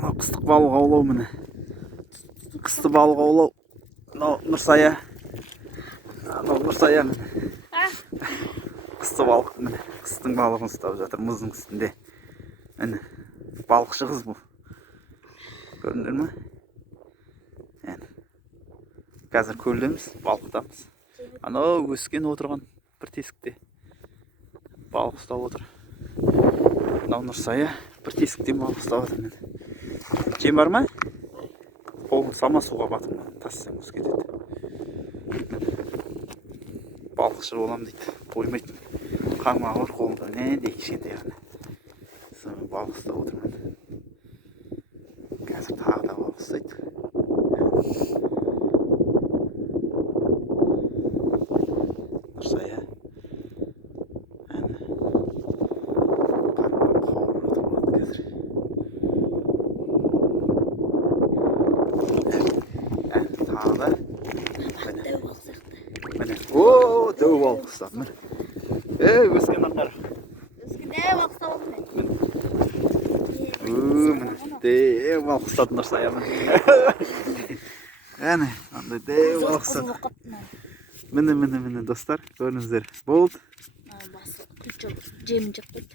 Қыстық балық аулау міне. Қысты балық аулау. Мынау Нұрсая. Мынау Нұрсая міне. Қысты балық міне. Қыстың балығын ұстап жатыр мұздың үстінде. Міне. Балықшы қыз бұл. Көрдіңдер ме? Қазір көлдеміз, балықтамыз. Анау өскен отырған бір тесікте балық ұстап отыр. Мынау Нұрсая бір тесіктен балық ұстап отыр. Жем бар ма? Қолын сама суға батып тассаң өз кетеді. Балықшы болам дейді, қоймайтын. Қармағы бар қолында, не дейік кішкентай ғана. Соны балық ұстап отырмын. Қазір тағы да балық ұстайды. Нұрсая. Қармағы қауырып отырмын қазір. Тағы да. Міне. Ооо, дәу балық ұстап. Міне. Өскен ақтар. Өскенде балық ұстап отыр. Міне. Дәу балық ұстады Нұрсая. Әне, андай дәу балық ұстады. Міне, достар, көріңіздер. Болды. Жемін жеп қойды.